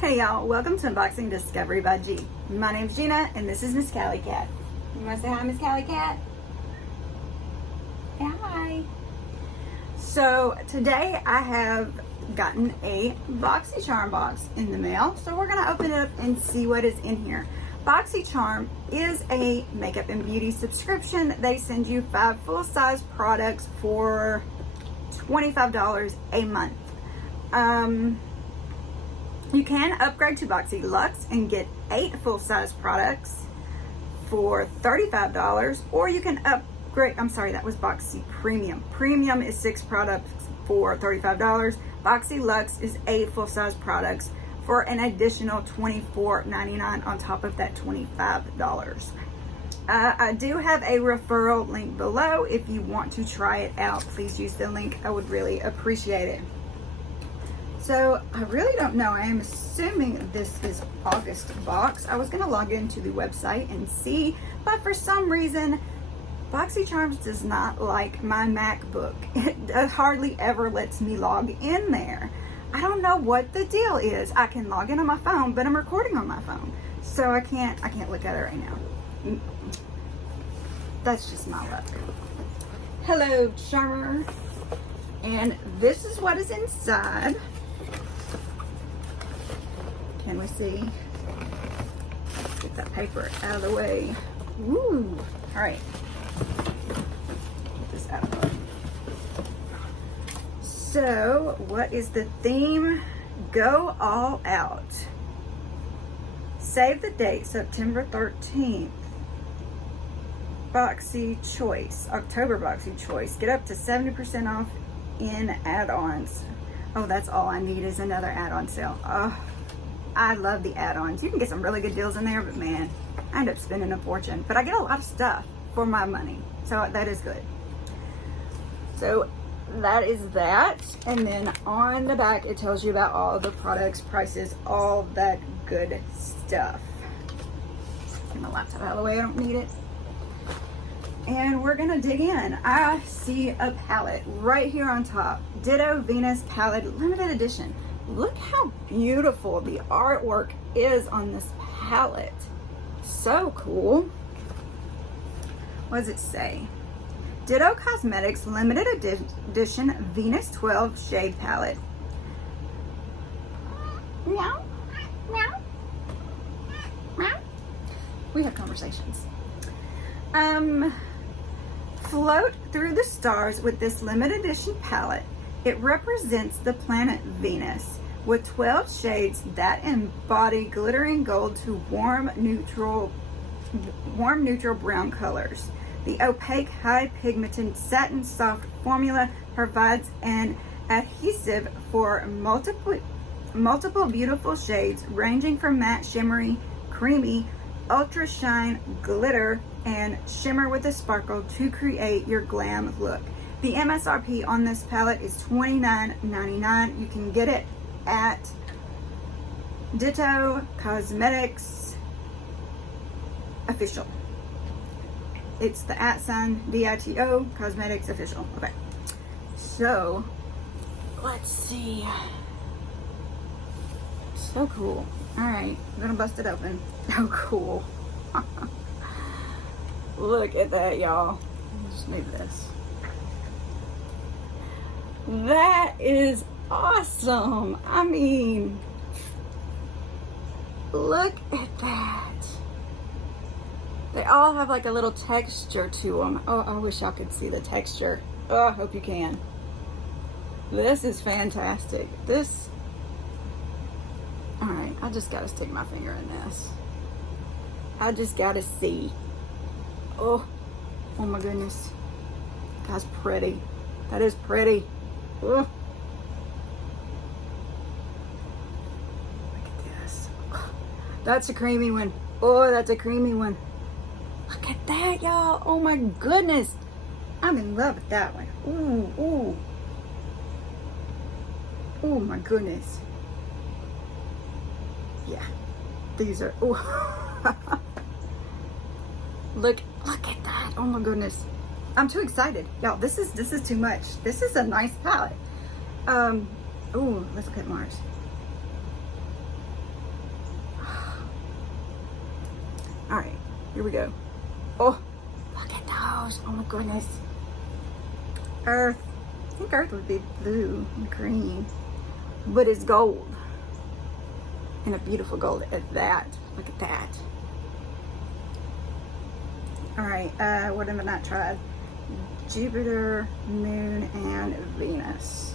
Hey y'all, welcome to Unboxing Discovery by G. My name's Gina and this is Miss Callie Cat. You want to say hi, Miss Callie Cat? Yeah, hi. So today I have gotten a Boxycharm box in the mail. So we're going to open it up and see what is in here. Boxycharm is a makeup and beauty subscription. They send you 5 full-size products for $25 a month. You can upgrade to Boxy Luxe and get 8 full-size products for $35, or you can upgrade, I'm sorry, that was Boxy Premium. Premium is 6 products for $35. Boxy Luxe is 8 full-size products for an additional $24.99 on top of that $25. I do have a referral link below. If you want to try it out, please use the link. I would really appreciate it. So I really don't know. I am assuming this is August box. I was going to log into the website and see, but for some reason, Boxycharm does not like my MacBook. It hardly ever lets me log in there. I don't know what the deal is. I can log in on my phone, but I'm recording on my phone, so I can't look at it right now. That's just my luck. Hello, Charmer. And this is what is inside. Can we see? Let's get that paper out of the way. Woo! All right. Get this out of the way. So, what is the theme? Go all out. Save the date, September 13th. Boxy Choice, October Boxy Choice. Get up to 70% off in add-ons. Oh, that's all I need is another add-on sale. Oh, I love the add-ons. You can get some really good deals in there, but man, I end up spending a fortune. But I get a lot of stuff for my money, so that is good. So that is that. And then on the back, it tells you about all the products, prices, all that good stuff. Get my laptop out of the way, I don't need it. And we're gonna dig in. I see a palette right here on top. Ditto Venus palette, limited edition. Look how beautiful the artwork is on this palette. So cool. What does it say? Ditocosmetics limited edition Venus 12 shade palette. Meow, meow, meow. We have conversations. Float through the stars with this limited edition palette. It represents the planet Venus with 12 shades that embody glittering gold to warm neutral brown colors. The opaque, high pigmented satin soft formula provides an adhesive for multiple beautiful shades ranging from matte, shimmery, creamy, ultra shine, glitter, and shimmer with a sparkle to create your glam look. The MSRP on this palette is $29.99. You can get it at Ditocosmetics Official. It's the @ DITO Cosmetics Official. Okay, so let's see. So cool. All right, I'm gonna bust it open. Oh, cool. Look at that, y'all. Just move this. That is awesome. I mean, look at that. They all have like a little texture to them. Oh, I wish y'all could see the texture. Oh, I hope you can. This is fantastic. This, all right, I just gotta stick my finger in this. I just gotta see. Oh my goodness. That's pretty. That is pretty. Oh. Look at this. That's a creamy one. Oh, that's a creamy one. Look at that, y'all. Oh my goodness. I'm in love with that one. Ooh, ooh. Oh my goodness. Yeah. These are, ooh. Look at that. Oh my goodness. I'm too excited. Y'all, this is too much. This is a nice palette. Ooh, let's look at Mars. Here we go. Oh, look at those. Oh my goodness. Earth. I think Earth would be blue and green, but it's gold. And a beautiful gold at that. Look at that. All right, what have I not tried? Jupiter, Moon, and Venus.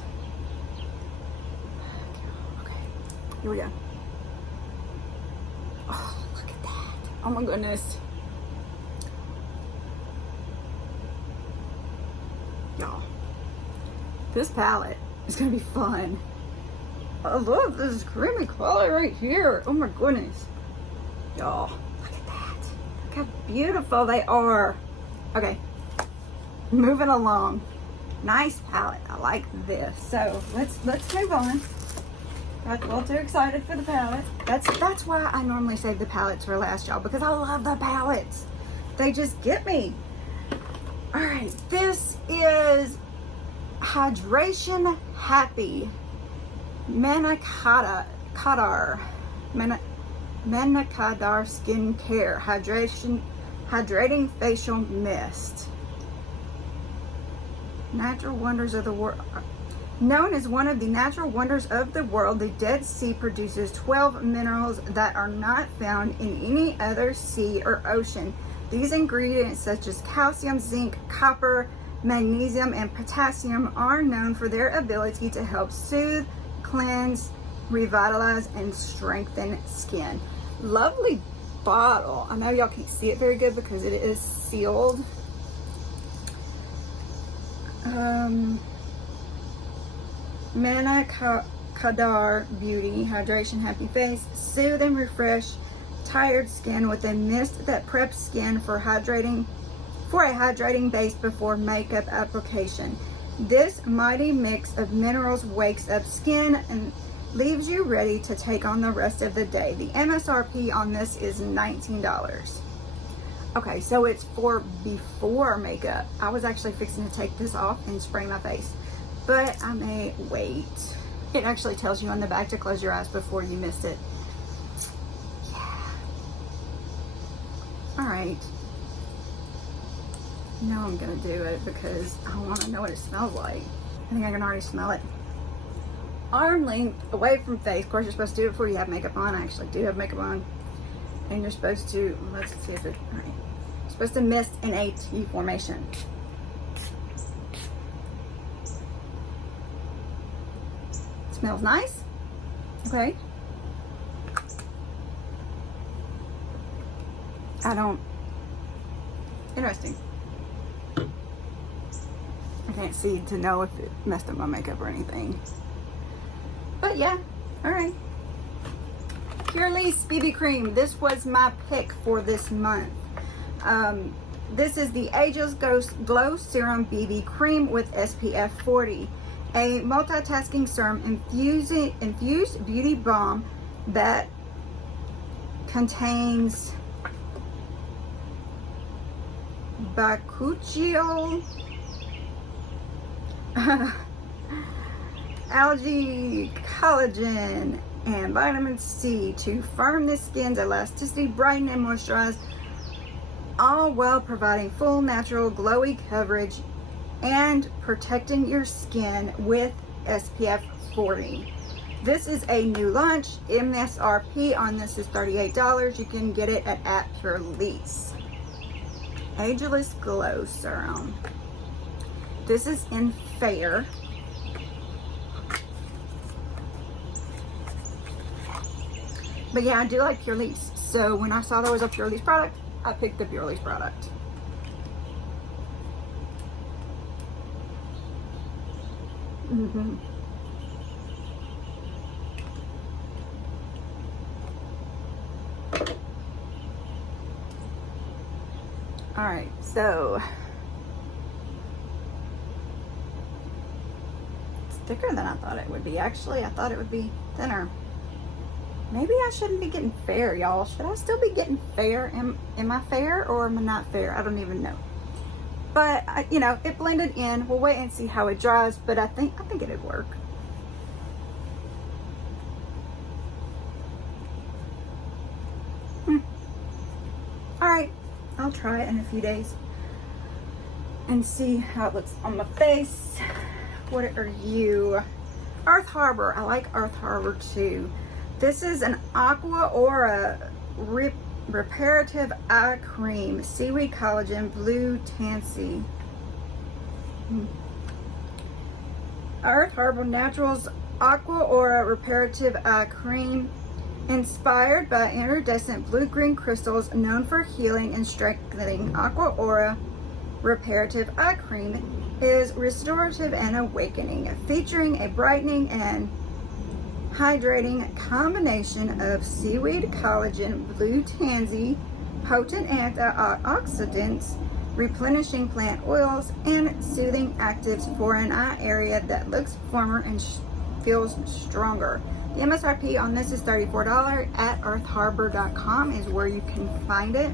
Okay, here we go. Oh, look at that. Oh my goodness. Y'all, this palette is gonna be fun. I love this creamy color right here. Oh my goodness. Y'all, look at that. Look how beautiful they are. Okay, moving along. Nice palette. I like this. So let's move on. Got a little too excited for the palette. That's why I normally save the palettes for last, y'all, because I love the palettes. They just get me. All right, this is Hydration Happy mannakadar skincare hydrating facial mist. Natural wonders of the world. Known as one of the natural wonders of the world, the Dead Sea produces 12 minerals that are not found in any other sea or ocean. These ingredients, such as calcium, zinc, copper, magnesium, and potassium, are known for their ability to help soothe, cleanse, revitalize, and strengthen skin. Lovely bottle. I know y'all can't see it very good because it is sealed. Mannakadar Beauty Hydration Happy Face. Soothe and refresh tired skin with a mist that preps skin for a hydrating base before makeup application. This mighty mix of minerals wakes up skin and leaves you ready to take on the rest of the day. The MSRP on this is $19. Okay, so it's for before makeup. I was actually fixing to take this off and spray my face, but I may wait. It actually tells you on the back to close your eyes before you miss it. Yeah. All right. Now I'm gonna do it because I want to know what it smells like. I think I can already smell it. Arm length away from face. Of course, you're supposed to do it before you have makeup on. I actually do have makeup on. And you're supposed to, let's see if it, all right. You're supposed to mist in a T formation. Smells nice. Okay. Interesting. I can't see to know if it messed up my makeup or anything. But yeah, all right. PURLISSE BB cream. This was my pick for this month. This is the Ageless Glow Serum BB cream with SPF 40. A multitasking serum infused beauty balm that contains bakuchiol algae, collagen, and vitamin C to firm the skin's elasticity, brighten, and moisturize, all while providing full natural glowy coverage and protecting your skin with SPF 40. This is a new launch. MSRP on this is $38. You can get it at PURLISSE. Ageless Glow Serum. This is in Fair. But yeah, I do like PURLISSE. So when I saw there was a PURLISSE product, I picked the PURLISSE product. All right, so it's thicker than I thought it would be. Actually, I thought it would be thinner. Maybe I shouldn't be getting Fair, y'all. Should I still be getting Fair? Am I Fair or am I not Fair? I don't even know. But you know, it blended in. We'll wait and see how it dries. But I think it'd work. All right, I'll try it in a few days and see how it looks on my face. What are you? Earth Harbor. I like Earth Harbor too. This is an Aqua Aura Reparative Eye Cream, Seaweed Collagen, Blue Tansy. Earth Harbor Naturals Aqua Aura Reparative Eye Cream, inspired by iridescent blue-green crystals known for healing and strengthening. Aqua Aura Reparative Eye Cream is restorative and awakening, featuring a brightening and hydrating combination of seaweed collagen, blue tansy, potent antioxidants, replenishing plant oils, and soothing actives for an eye area that looks firmer and feels stronger. The MSRP on this is $34. At earthharbor.com is where you can find it.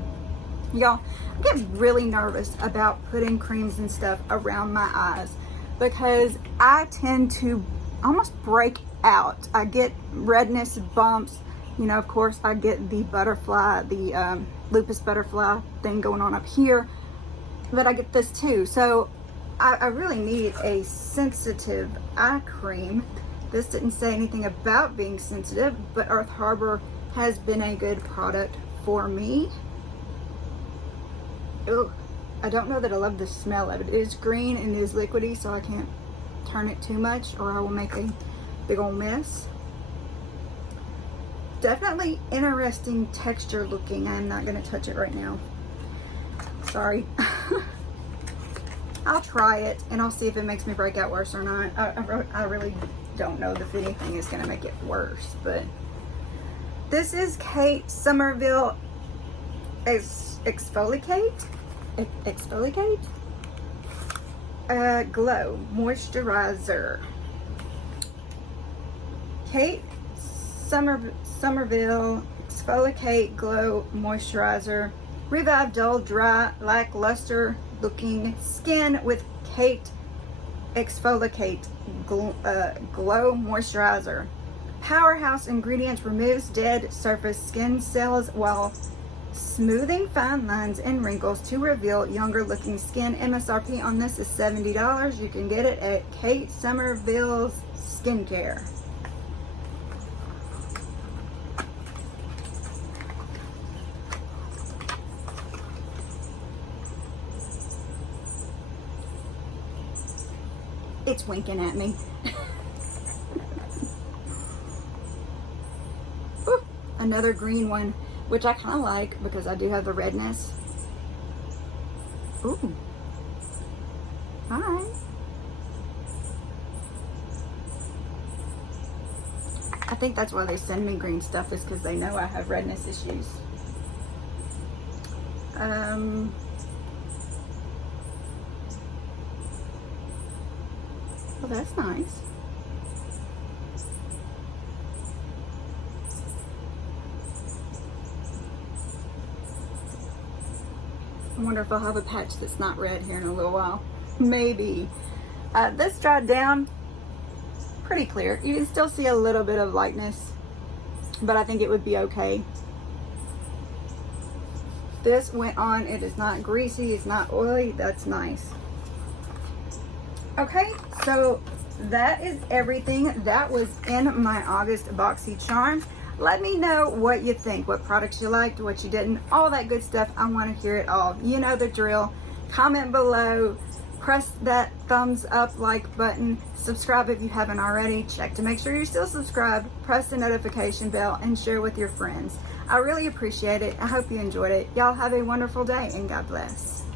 Y'all, I get really nervous about putting creams and stuff around my eyes because I tend to almost break out. I get redness, bumps, you know, of course I get the butterfly, the lupus butterfly thing going on up here, but I get this too. So I really need a sensitive eye cream. This didn't say anything about being sensitive, but Earth Harbor has been a good product for me. Ooh, I don't know that I love the smell of it. It is green and it is liquidy, so I can't turn it too much or I will make a big old mess. Definitely interesting texture looking. I'm not going to touch it right now. Sorry. I'll try it and I'll see if it makes me break out worse or not. I really don't know if anything is going to make it worse, but this is KATESOMERVILLE ExfoliKate Glow Moisturizer. KATESOMERVILLE ExfoliKate Glow Moisturizer. Revive dull, dry, lackluster looking skin with ExfoliKate Glow Moisturizer. Powerhouse ingredients removes dead surface skin cells while smoothing fine lines and wrinkles to reveal younger looking skin. MSRP on this is $70. You can get it at KATESOMERVILLE's Skincare. It's winking at me. Ooh, another green one, which I kind of like because I do have the redness. Ooh. Alright. I think that's why they send me green stuff, is because they know I have redness issues. Well, that's nice. I wonder if I'll have a patch that's not red here in a little while. Maybe. This dried down pretty clear. You can still see a little bit of lightness, but I think it would be okay. This went on. It is not greasy. It's not oily. That's nice. Okay, so that is everything that was in my August Boxycharm. Let me know what you think, what products you liked, what you didn't, all that good stuff. I want to hear it all. You know the drill. Comment below, press that thumbs up like button, subscribe if you haven't already, check to make sure you're still subscribed, press the notification bell, and share with your friends. I really appreciate it. I hope you enjoyed it. Y'all have a wonderful day and God bless.